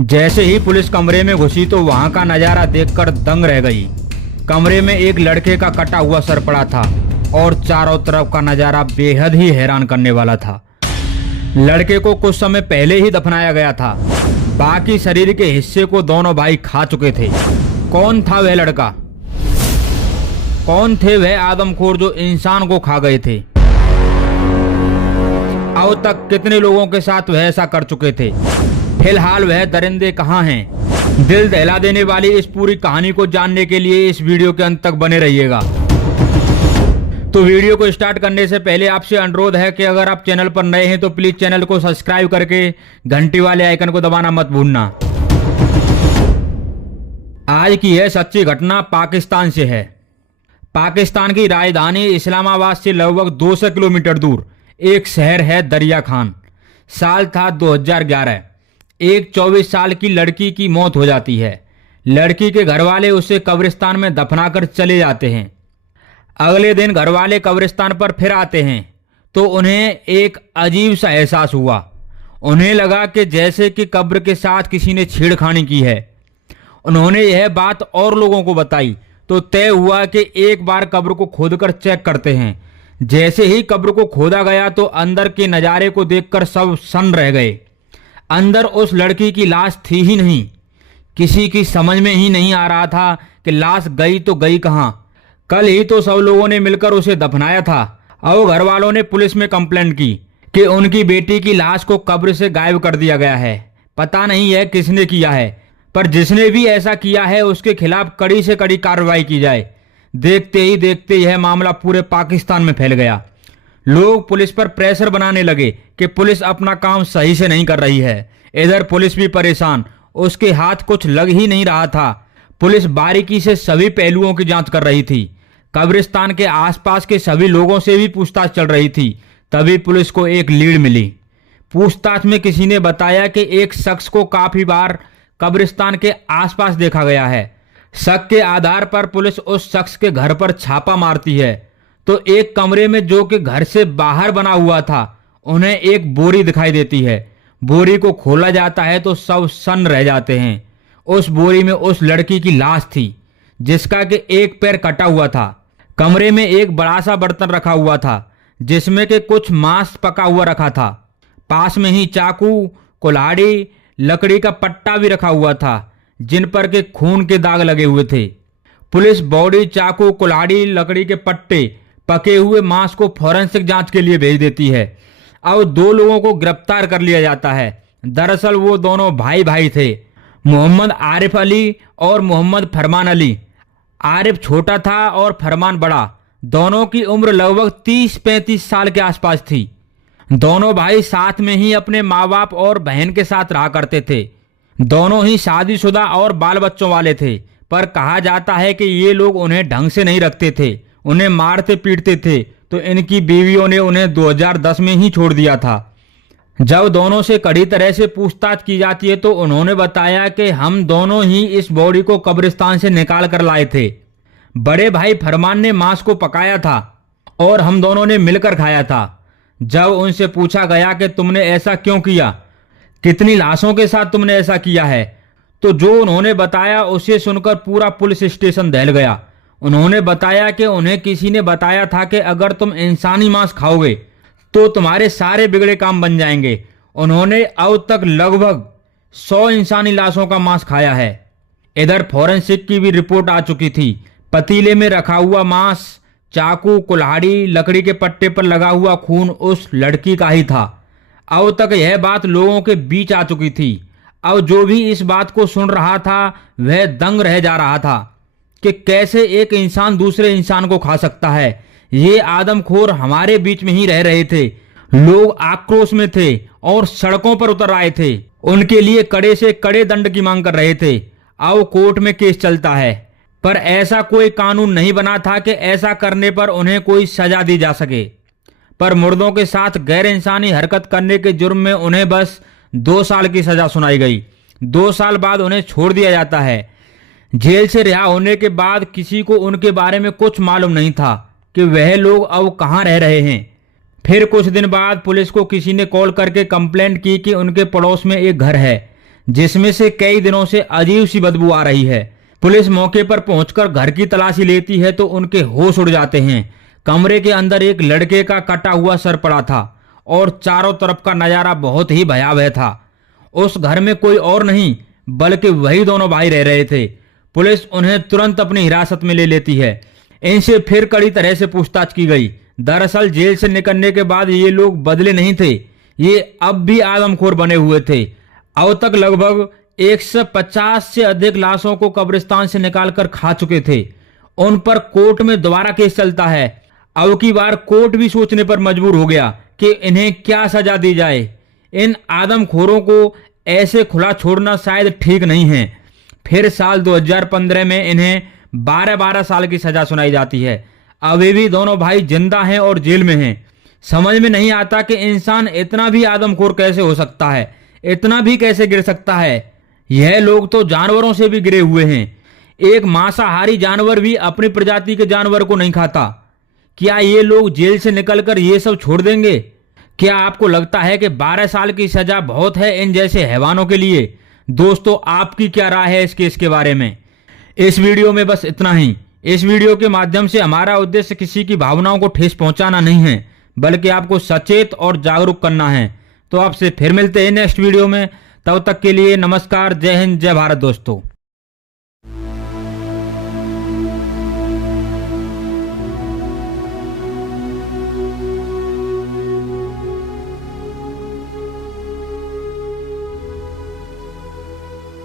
जैसे ही पुलिस कमरे में घुसी तो वहां का नजारा देखकर दंग रह गई। कमरे में एक लड़के का कटा हुआ सर पड़ा था और चारों तरफ का नजारा बेहद ही हैरान करने वाला था। लड़के को कुछ समय पहले ही दफनाया गया था। बाकी शरीर के हिस्से को दोनों भाई खा चुके थे। कौन था वह लड़का? कौन थे वह आदमखोर जो इंसान को खा गए थे? अब तक कितने लोगों के साथ वह ऐसा कर चुके थे? फिलहाल वह दरिंदे कहाँ हैं? दिल दहला देने वाली इस पूरी कहानी को जानने के लिए इस वीडियो के अंत तक बने रहिएगा। तो वीडियो को स्टार्ट करने से पहले आपसे अनुरोध है कि अगर आप चैनल पर नए हैं तो प्लीज चैनल को सब्सक्राइब करके घंटी वाले आइकन को दबाना मत भूलना। आज की यह सच्ची घटना पाकिस्तान से है। पाकिस्तान की राजधानी इस्लामाबाद से लगभग 200 किलोमीटर दूर एक शहर है दरिया खान। साल था 2011। एक 24 साल की लड़की की मौत हो जाती है। लड़की के घरवाले उसे कब्रिस्तान में दफनाकर चले जाते हैं। अगले दिन घरवाले कब्रिस्तान पर फिर आते हैं तो उन्हें एक अजीब सा एहसास हुआ। उन्हें लगा कि जैसे कि कब्र के साथ किसी ने छेड़खानी की है। उन्होंने यह बात और लोगों को बताई तो तय हुआ कि एक बार कब्र को खोदकर चेक करते हैं। जैसे ही कब्र को खोदा गया तो अंदर के नज़ारे को देखकर सब सन्न रह गए। अंदर उस लड़की की लाश थी ही नहीं। किसी की समझ में ही नहीं आ रहा था कि लाश गई तो गई कहाँ। कल ही तो सब लोगों ने मिलकर उसे दफनाया था। और घर वालों ने पुलिस में कंप्लेंट की कि उनकी बेटी की लाश को कब्र से गायब कर दिया गया है। पता नहीं है किसने किया है, पर जिसने भी ऐसा किया है उसके खिलाफ कड़ी से कड़ी कार्रवाई की जाए। देखते ही देखते यह मामला पूरे पाकिस्तान में फैल गया। लोग पुलिस पर प्रेशर बनाने लगे कि पुलिस अपना काम सही से नहीं कर रही है। इधर पुलिस भी परेशान, उसके हाथ कुछ लग ही नहीं रहा था। पुलिस बारीकी से सभी पहलुओं की जांच कर रही थी। कब्रिस्तान के आसपास के सभी लोगों से भी पूछताछ चल रही थी। तभी पुलिस को एक लीड मिली। पूछताछ में किसी ने बताया कि एक शख्स को काफी बार कब्रिस्तान के आसपास देखा गया है। शक के आधार पर पुलिस उस शख्स के घर पर छापा मारती है तो एक कमरे में जो कि घर से बाहर बना हुआ था उन्हें एक बोरी दिखाई देती है। बोरी को खोला जाता है तो सब सन्न रह जाते हैं। उस बोरी में उस लड़की की लाश थी जिसका कि एक पैर कटा हुआ था। कमरे में एक बड़ा सा बर्तन रखा हुआ था जिसमें के कुछ मांस पका हुआ रखा था। पास में ही चाकू, कुल्हाड़ी, लकड़ी का पट्टा भी रखा हुआ था जिन पर के खून के दाग लगे हुए थे। पुलिस बॉडी, चाकू, कुल्हाड़ी, लकड़ी के पट्टे, पके हुए मांस को फॉरेंसिक जांच के लिए भेज देती है। अब 2 लोगों को गिरफ्तार कर लिया जाता है। दरअसल वो दोनों भाई भाई थे, मोहम्मद आरिफ अली और मोहम्मद फरमान अली। आरिफ छोटा था और फरमान बड़ा। दोनों की उम्र लगभग 30-35 साल के आसपास थी। दोनों भाई साथ में ही अपने माँ बाप और बहन के साथ रहा करते थे। दोनों ही शादीशुदा और बाल बच्चों वाले थे, पर कहा जाता है कि ये लोग उन्हें ढंग से नहीं रखते थे, उन्हें मारते पीटते थे। तो इनकी बीवियों ने उन्हें 2010 में ही छोड़ दिया था। जब दोनों से कड़ी तरह से पूछताछ की जाती है तो उन्होंने बताया कि हम दोनों ही इस बॉडी को कब्रिस्तान से निकाल कर लाए थे। बड़े भाई फरमान ने मांस को पकाया था और हम दोनों ने मिलकर खाया था। जब उनसे पूछा गया कि तुमने ऐसा क्यों किया, कितनी लाशों के साथ तुमने ऐसा किया है, तो जो उन्होंने बताया उसे सुनकर पूरा पुलिस स्टेशन दहल गया। उन्होंने बताया कि उन्हें किसी ने बताया था कि अगर तुम इंसानी मांस खाओगे तो तुम्हारे सारे बिगड़े काम बन जाएंगे। उन्होंने अब तक लगभग 100 इंसानी लाशों का मांस खाया है। इधर फॉरेंसिक की भी रिपोर्ट आ चुकी थी। पतीले में रखा हुआ मांस, चाकू, कुल्हाड़ी, लकड़ी के पट्टे पर लगा हुआ खून उस लड़की का ही था। अब तक यह बात लोगों के बीच आ चुकी थी। अब जो भी इस बात को सुन रहा था वह दंग रह जा रहा था कि कैसे एक इंसान दूसरे इंसान को खा सकता है। ये आदमखोर हमारे बीच में ही रह रहे थे। लोग आक्रोश में थे और सड़कों पर उतर आए थे। उनके लिए कड़े से कड़े दंड की मांग कर रहे थे। अब कोर्ट में केस चलता है, पर ऐसा कोई कानून नहीं बना था कि ऐसा करने पर उन्हें कोई सजा दी जा सके। पर मुर्दों के साथ गैर इंसानी हरकत करने के जुर्म में उन्हें बस 2 साल की सजा सुनाई गई। 2 साल बाद उन्हें छोड़ दिया जाता है। जेल से रिहा होने के बाद किसी को उनके बारे में कुछ मालूम नहीं था कि वह लोग अब कहाँ रह रहे हैं। फिर कुछ दिन बाद पुलिस को किसी ने कॉल करके कंप्लेंट की कि उनके पड़ोस में एक घर है जिसमें से कई दिनों से अजीब सी बदबू आ रही है। पुलिस मौके पर पहुंचकर घर की तलाशी लेती है तो उनके होश उड़ जाते हैं। कमरे के अंदर एक लड़के का कटा हुआ सर पड़ा था और चारों तरफ का नजारा बहुत ही भयावह था। उस घर में कोई और नहीं बल्कि वही दोनों भाई रह रहे थे। पुलिस उन्हें तुरंत अपनी हिरासत में ले लेती है। इनसे फिर कड़ी तरह से पूछताछ की गई। दरअसल जेल से निकलने के बाद ये लोग बदले नहीं थे, ये अब भी आदमखोर बने हुए थे। अब तक लगभग 150 से अधिक लाशों को कब्रिस्तान से निकालकर खा चुके थे। उन पर कोर्ट में दोबारा केस चलता है। अब की बार कोर्ट भी सोचने पर मजबूर हो गया कि इन्हें क्या सजा दी जाए। इन आदमखोरों को ऐसे खुला छोड़ना शायद ठीक नहीं है। फिर साल 2015 में इन्हें 12-12 साल की सजा सुनाई जाती है। अभी भी दोनों भाई जिंदा हैं और जेल में हैं। समझ में नहीं आता कि इंसान इतना भी आदमखोर कैसे हो सकता है, इतना भी कैसे गिर सकता है। यह लोग तो जानवरों से भी गिरे हुए हैं। एक मांसाहारी जानवर भी अपनी प्रजाति के जानवर को नहीं खाता। क्या ये लोग जेल से निकलकर ये सब छोड़ देंगे? क्या आपको लगता है कि 12 साल की सजा बहुत है इन जैसे हैवानों के लिए? दोस्तों, आपकी क्या राय है इस केस के बारे में? इस वीडियो में बस इतना ही। इस वीडियो के माध्यम से हमारा उद्देश्य किसी की भावनाओं को ठेस पहुंचाना नहीं है, बल्कि आपको सचेत और जागरूक करना है। तो आपसे फिर मिलते हैं नेक्स्ट वीडियो में। तब तक के लिए नमस्कार, जय हिंद, जय भारत दोस्तों।